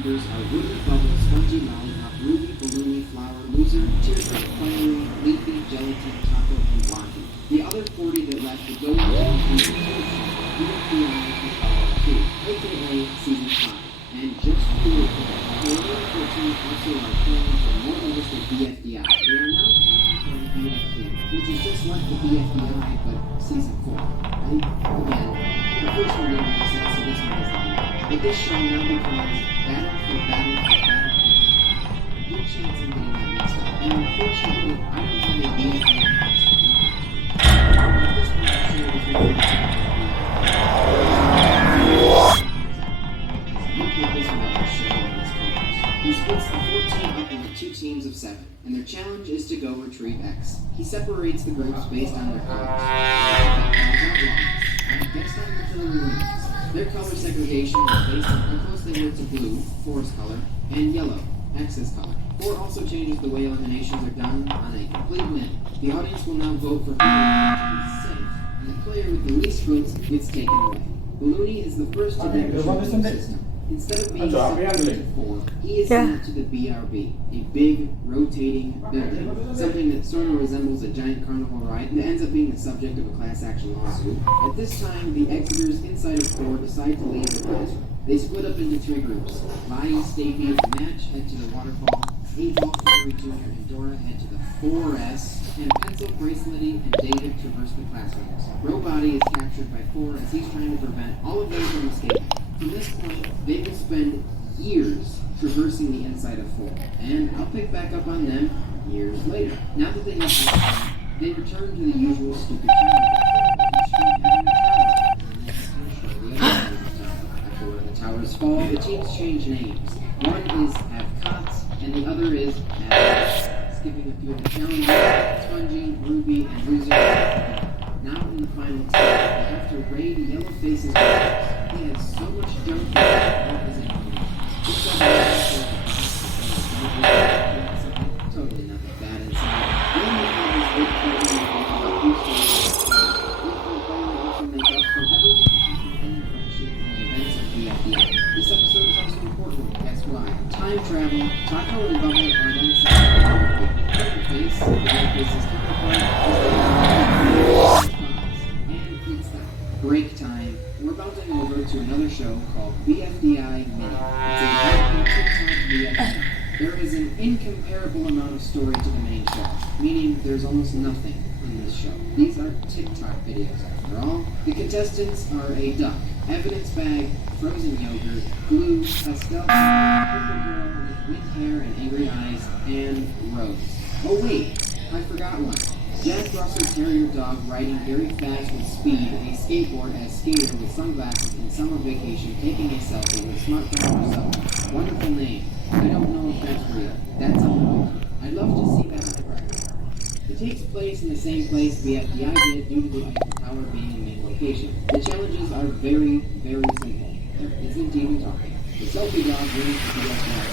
Members are Woody Bubble, Spongy Lollipop, Ruby, Balloony, Flower, Loser, Teardrop, Fiery, Leafy, Gelatin, Chocolate, and Blocky. The other 40 that left would go into the BFDI aka Season 5. And just for you, the other 14 also are planning for more than just a BFDI. They are now planning for a BFD, which is just like the BFDI, but Season 4. Again, the first one didn't make sense, so this one doesn't either. But this show now becomes Battle for Battle for Battle for good chance of getting that mixed up. And unfortunately, I don't have a BFDI. At this point, I'm sure it was He splits the 14 up into 2 teams of 7, and their challenge is to go retrieve X. He separates the groups based on their colors. Next on the Hillary Williams. Their color segregation is based on how close they were to blue, 4's color, and yellow, X's color. 4 also changes the way eliminations are done on a complete win. The audience will now vote for who to be safe, and the player with the least votes gets taken away. Balloony is the first to get the system. Instead of being separated to 4, he is sent to the BRB, a big, rotating building, something that sort of resembles a giant carnival ride that ends up being the subject of a class action lawsuit. At this time, the exiters inside of 4 decide to leave the classroom. They split up into 3 groups. Lottie, Stavie, and Match head to the waterfall, 8-Ball, Fiery Jr., and Dora head to the 4S, and Pencil, Bracelety, and David traverse the classrooms. Robody is captured by 4 as he's trying to prevent all of them from escaping. From this point, they will spend years traversing the inside of 4, and I'll pick back up on them years later. Now that they have time, they return to the usual stupid challenges. After one of the towers fall, the teams change names. One is Have Cots, and the other is Have. Skipping a few of the challenges, Spongy, Ruby, and Loser. Now in the final 2, they have to raid Yellowface's walls. He has so much junk that his income. This doesn't totally nothing bad inside. The only thing is big player about player also make up for everything in the friendship and the events of BFDI. This episode is also important. Guess why? Time travel, Taco and Bubble are then sent to the face, Yellowface's counterpart, and it's that break time. We're bouncing over to another show called BFDI Mini. It's a TikTok BFDI. There is an incomparable amount of story to the main show, meaning there's almost nothing in this show. These are TikTok videos after all. The contestants are a duck, evidence bag, frozen yogurt, glue, pastel, purple girl with wet hair and angry eyes, and Rose. Oh wait, I forgot one. Jack Russell Terrier dog riding very fast with speed, a skateboard as skater with sunglasses in summer vacation taking a selfie with smartphone herself. Wonderful name. I don't know if that's real. That's unbelievable. I'd love to see that in the record. It takes place in the same place BFDI did due to the Eiffel Tower being the main location. The challenges are very, very simple. There isn't even talking. The selfie dog wins the BFDI.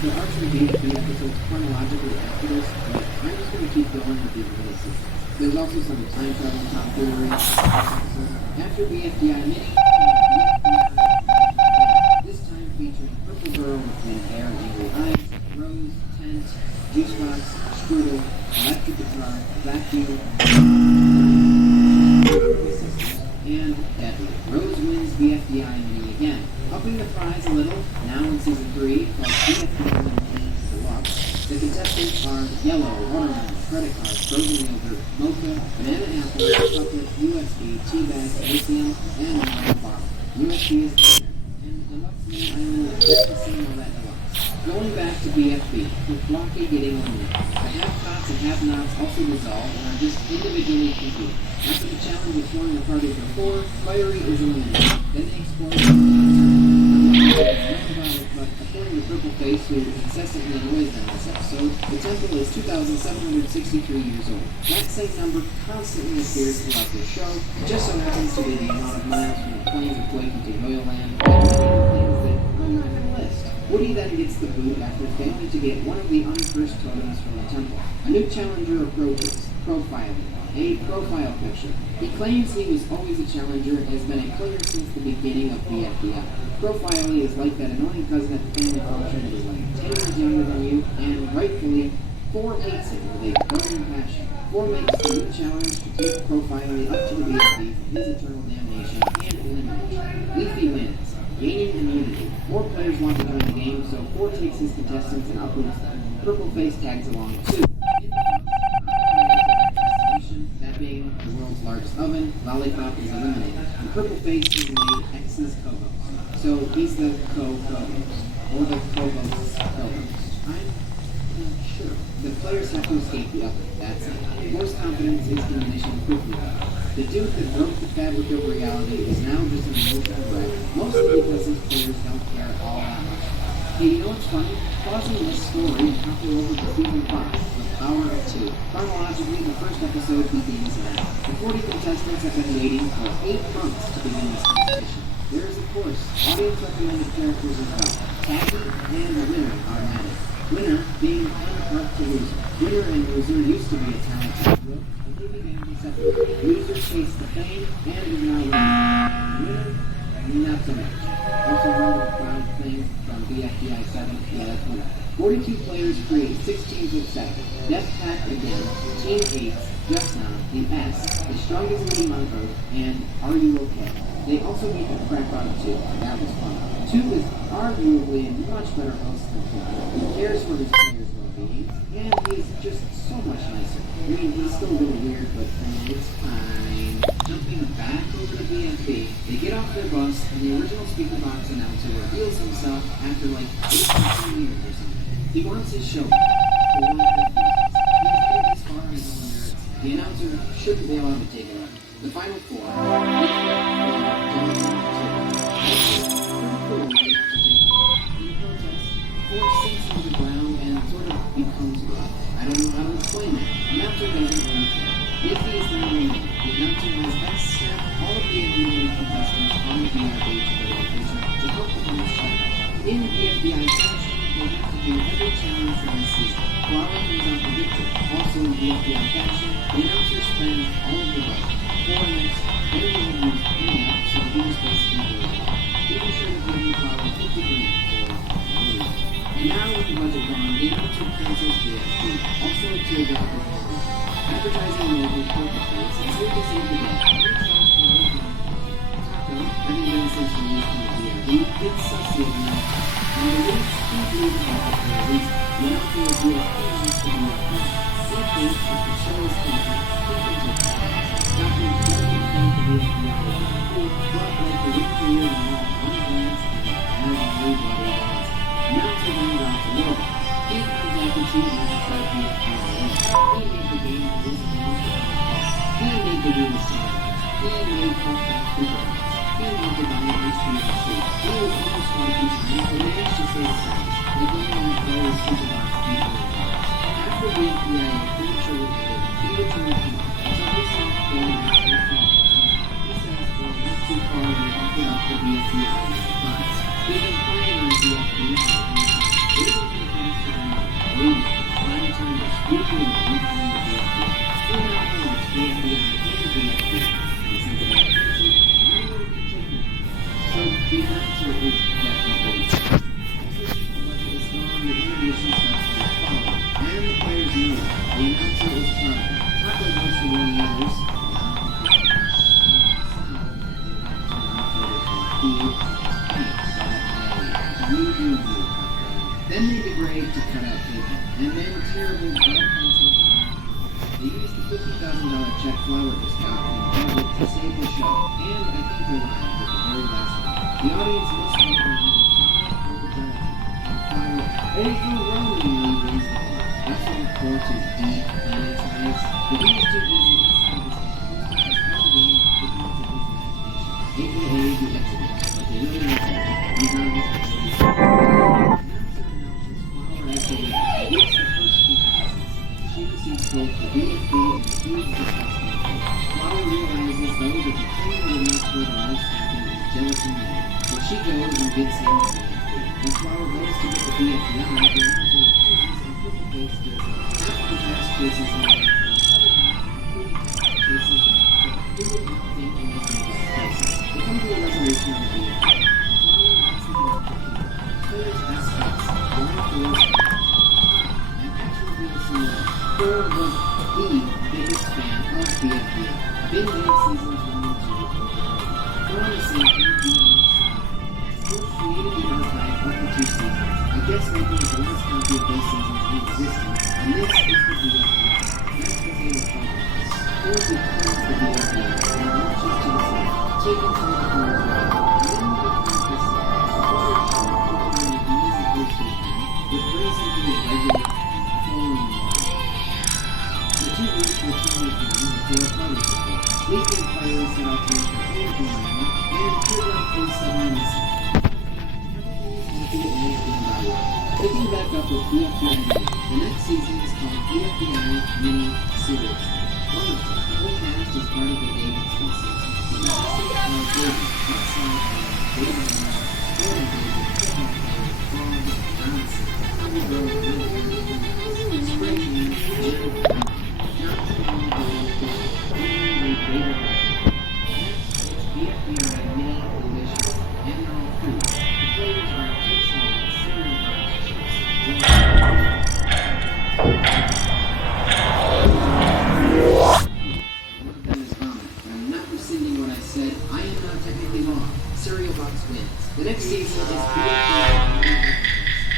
There are some BFD episodes chronologically after this, but I'm just going to keep going with these little systems. There's also some time travel top theory. After BFDI Mini, this time featuring Purple Girl with thin hair and angry eyes, Rose, Tent, Juice Box, Strudel, Electric Guitar, Vacuum, and Deadly. Rose wins BFDI Mini again. Upping the prize a little, now in Season 3, called BFDI Mini Deluxe, the contestants are Yellow, Watermelon, Credit Card, Frozen Yogurt, Mocha, Banana Apple, Chocolate, USB, Teabag, Lithium, and Water Bottle. USB is the winner, and Deluxe Island is the same on that Deluxe. Going back to BFB, with Blocky getting eliminated. The have-cots and have-nots also dissolve and are just individually competing. After the challenge of throwing the party before, Fiery is eliminated. Then they explode. But according to Purple Face, who incessantly annoys them in this episode, the temple is 2,763 years old. That same number constantly appears throughout the show. It just so happens to be the amount of miles from the plains of Quaking to Yoyoland, and many things that I'm not going to list. Woody then gets the boot after failing to get one of the uncursed totems from the temple. A new challenger approaches, profiling. A profile picture. He claims he was always a challenger and has been a player since the beginning of BFDI. Profiling is like that annoying cousin at the family rightfully, 4 hates it with a burning passion. 4 makes the new challenge to take Profiler up to the BFB from his eternal damnation and elimination. Leafy wins, gaining immunity. More players want to join the game, so 4 takes his contestants and uproots them. Purple Face tags along too. That being the world's largest oven, Lollipop is eliminated, and Purple Face is made X's co-host. So he's the co-host, or the co-host's co-host. I'm not sure. The players have to escape the oven, that's it. Force confidence is diminishing quickly. The dude that broke the fabric of reality is now just an emotional wreck, mostly because his players don't care all that much. Hey, you know what's funny? Pausing this story and hopping over to season 5, The Power of 2. Chronologically, the first episode begins now. The 40 contestants have been waiting for 8 months to begin this competition. There is, of course, audience-recommended characters as well. Tacky and the winner are added. Winner being counterpart to loser. Winner and loser used to be a talent duo, but they began to separate. Loser chased the fame and is now winner. Winner, not so much. Also heard of a crowd thing from BFDI 7, yeah, that's winner. 42 players create 16-foot set. Death Pack again, Team 8, Just Now, the S, the strongest team on Earth, and Are You Okay? They also beat the crap out of 2, and that was fun. 2 is arguably a much better host than 4. He cares for his players' well-being, and he's just so much nicer. I mean, he's still a little weird, but it's fine. Jumping back over to BFB, they get off their bus, and the original speaker box announcer reveals himself after like 8 years or something. He wants his show back. For what reasons. He's made this far on his own merits. The announcer shouldn't be allowed to take it on. The final 4. On the ground and sort of becomes rough. I don't know how to explain it. Announcer doesn't really care. Mickey is the winner. The announcer has best snapped all of the eliminated contestants on the BRB to their location to help the winner start. In BFBI fashion, they have to do every challenge for this season. Flower comes out the victor. Also in BFBI fashion, the announcer spends all of the budget. For next, everyone will be cleaning up, so he was basically really well. Even sure to give Flower 50 grand for no reason. And now with the budget gone, the announcer cancels BFB, also a tearjerker program. Advertising local Purple Face, and so to save the day, he tries to work on Taco, having been since released from the BRB, gets sussed now. And the release can't believe the budget for a reason. The announcer will do a few months to BFB. See things if the show is content, keep it to Taco doesn't think the BFB is cool, but like the win career in all one glance, and everybody wants. Announcer then got the world. He contacted Chief and tried to make it alone. He made the game for his most He made the game solid. He made Puffback super. He made the Diamond HPL shape. He was almost on each time, but managed to stay savage. The game went very super box deep. After the FBI pretty sure what they did, he returned home. So he saw going back to the phone. He says, well, not too far, and they offered up the BFBI as a prize. He's been playing on BFB for a long time. Even for the past 7 years, waiting for the prime time to speak in and reclaim the BFB. He now owns BFBI and BFB. And since they are canceled, no one can take them. So the announcer is definitely also since the budget is gone, the innovation starts to follow. And the players know it. The announcer is proud. Taco goes to one of the others. Then they degrade to cut out people, and then terrible well-penciled. They used the $50,000 check Flower just got in budget to save the show, and I think they're lying with the very last one. The audience must vote on either Flower or the gelatin, and Flower overwhelmingly wins the vote. That's why the court is deep and it's nice. But he was too busy inside his head. His fun game figments of his imagination, aka the Exodus, but they really don't care. He's not his she receives both the BFB and the huge disgusting thing. Flower realizes, though, that the thing that will make her the most happy is Gelatin Man. So she goes and gets him the BFB. When Flower goes to get the BFB, the announcer refuses and Purple Face does half of the past chases in the other half, including chases that who would not think in this movie places. They come to a resolution on the BFB. Flower knocks it off the field. Players ask us, why force Thor was the biggest fan of BFDI. Binging seasons 1 and 2 promising and beyond. Still created the archive of the 2 seasons. I guess making the last copy of those seasons in existence, and this is the BFDI. That's what they were called. Or becomes the BFDI, and launches to the side, taking from the Thor's way. Then we become this supporter show featuring an easy hosting which brings him to the regular following line. The 2 groups will turn with one before a party begins. Sleeping players set out to make their own dilemma, and Trigger is suddenly missing. Picking back up with BFDI Mini, the next season is called BFDI Mini Series. Wonderful, the whole cast is part of the David species. The majestic David, outside David Moore, Jordan David, football player, Frog, Johnson, Tommy Grove, Spring, Jared Brown, Johnson, Tommy Grove, David Moore. Next, it's BFDI Mini Delicious, and they're all food. The flavors are Kickstarter, cinnamon Cereal Box wins. The next season is BFDI.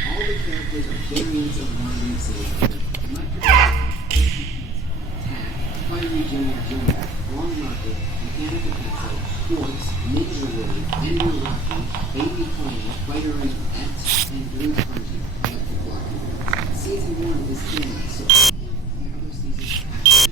All the characters are variants of one we've seen. Tack, Fiery Jr., Long Rocket, Mechanical Pencil, Quartz, Ninja Woody, Ender Rocky, Baby Plane, Fighter and X, and Blue Spongy, Electric Blocky. Season 1 is finished, so the other seasons after.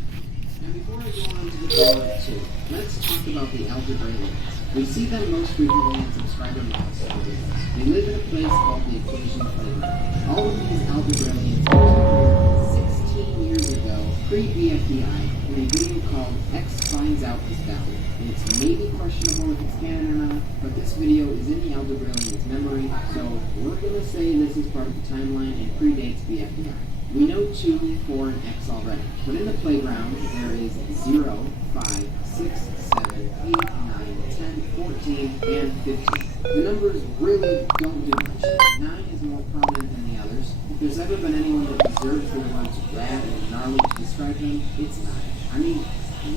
Now before I go on to the Power 2, let's talk about the Algebrailians. We see them most frequently in subscriber mods videos. They live in a place called the Equation Playground. All of these Algebrailians came 16 years ago, pre-BFDI, in a video called X Finds Out His Value. And it's maybe questionable if it's canon or not, but this video is in the Algebrailians' memory, so we're going to say this is part of the timeline and predates BFDI. We know 2, 4, and X already, but in the playground there is 0, 5, 6, 7, 8, 9, 10, 14, and 15. The numbers really don't do much. 9 is more prominent than the others. If there's ever been anyone that deserves the words rad and gnarly to describe him, it's 9. I mean,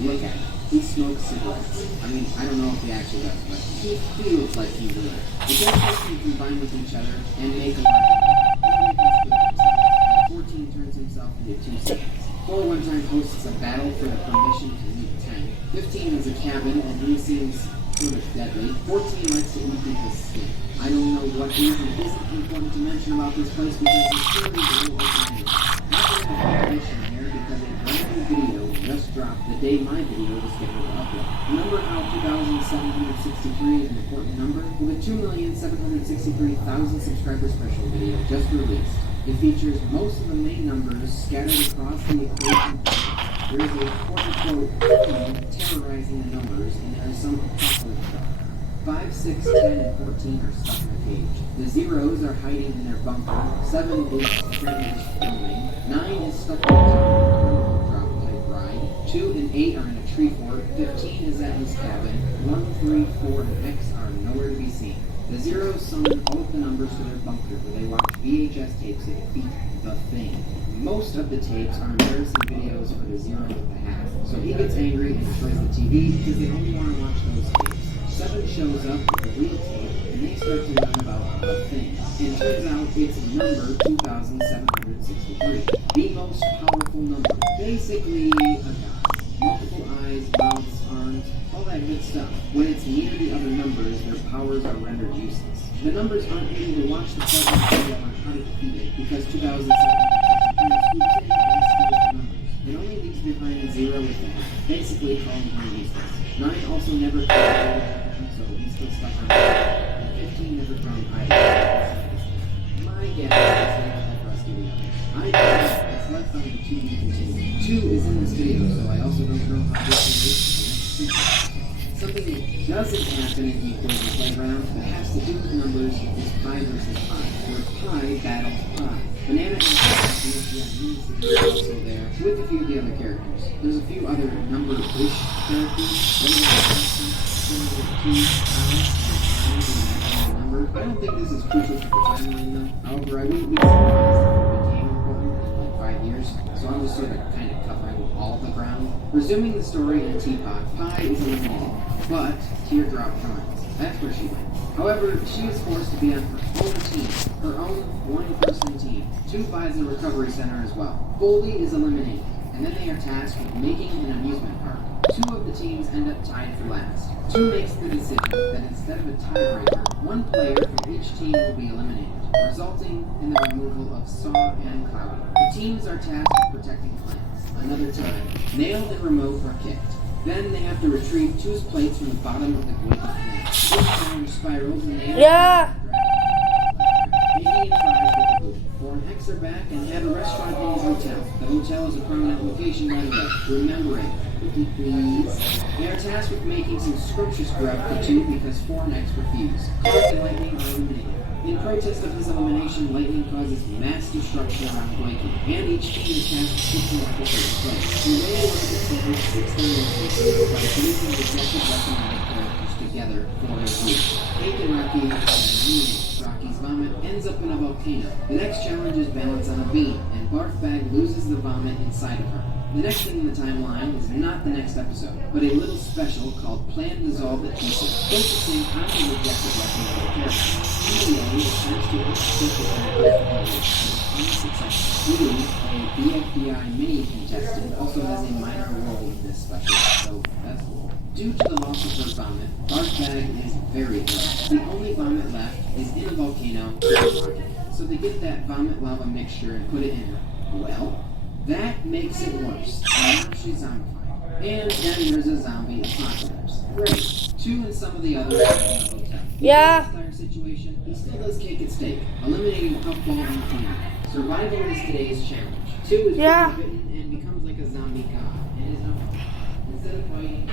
look at him. He smokes cigarettes. I mean, I don't know if he actually does, but he feels like he would. The characters can combine with each other and make a lot of money. 14 turns himself into 2 seconds. 4 one time hosts a battle for the permission to meet 10. 15 is a cabin, and he seems sort of deadly. 14 likes to eat people's skin. I don't know what is and isn't important to mention about this place because it's purely very open-ended. I'm going to competition here because a brand new video just dropped the day my video was scheduled to upload. Remember how 2,763 is an important number? Well, the 2,763,000 subscriber special video just released. It features most of the main numbers scattered across the equation. There is a quote-unquote terrorizing the numbers, and there is some apocalypse stuff. 5, 6, 10, and 14 are stuck in a cage. The zeros are hiding in their bunker. 7 is apparently just filming. 9 is stuck in a carnival drop type ride. 2 and 8 are in a tree fort. 15 is at his cabin. 1, 3, 4, and X are nowhere to be seen. The zeros summon all of the numbers to their bunker where they watch VHS tapes that defeat the Thing. Most of the tapes are embarrassing videos for the zero with the hat. So he gets angry and destroys the TV because they only want to watch those tapes. 7 shows up with a real tape and they start to learn about the Thing. And it turns out it's number 2,763. The most powerful number. Basically a god. Multiple eyes, mouths, arms, all that good stuff. When it's near the other numbers, their powers are rendered useless. The numbers aren't able to watch the present video on how to defeat it because 2,763 swoops in and steals the numbers. It only leaves behind a 0 with the hat, basically calling him useless. 9 also never found so he's still stuck on it. And 15 never found either. My guess is they don't have rescue the others. I guess it's left on the 2 to continue. 2 is in this video, so I also don't know how this relates to the next sequence. Something that doesn't happen in the Equation Playground that has to do with numbers is pi versus pi, where pi battles pi. Banana and BFDI is also there, with a few of the other characters. There's a few other number-ish characters, similar to number. I don't think this is crucial to the timeline though. However, I wouldn't be surprised if it became important in like 5 years. characters, so I'm just sort of kind of covering all the ground. Resuming the story in Teapot, Pi is eliminated, but Teardrop joins. That's where she went. However, she is forced to be on her own team, her own one-person team. Two buys the recovery center as well. Goldie is eliminated, and then they are tasked with making an amusement park. Two of the teams end up tied for last. Two makes the decision that instead of a tiebreaker, one player from each team will be eliminated, resulting in the removal of Saw and Cloudy. The teams are tasked with protecting plants. Another time, Nail and Remote are kicked. Then they have to retrieve Two's plates from the bottom of the Gwent plant. This challenge spirals and Nail Amy and Fries get the boot. Four and X are back and have a restaurant in his hotel. The hotel is a permanent location, by the way. Remember it. Please. They are tasked with making some scrumptious grub for Two because 4 and X refuse. Clark and Lightning are eliminated. In protest of his elimination, Lightning causes mass destruction around Blanky, and each team is tasked with switching up the first place. The way was discovered 6 eliminations by placing rejected recommended characters together for a group. Cake and Rocky eliminate. Rocky's vomit ends up in a volcano. The next challenge is balance on a beam, and Barf Bag loses the vomit inside of her. The next thing in the timeline is not the next episode, but a little special called Plan Dissolve at Pieces, focusing on the rejected recommended character. PDA is trying to a BFDI mini contestant, also has a minor role in this special, so that's cool. Due to the loss of her vomit, Barf Bag is very ill. The only vomit left is in a volcano, so they get that vomit lava mixture and put it in her. Well, that makes it worse. And now she's zombified. And then there's a zombie apocalypse. Great. Two and some of the others are in the hotel. Yeah. In this dire situation, he still does cake and steak, eliminating Puffball and Clean. Survival is today's challenge. Two is bitten and becomes like a zombie god. And is instead of fighting...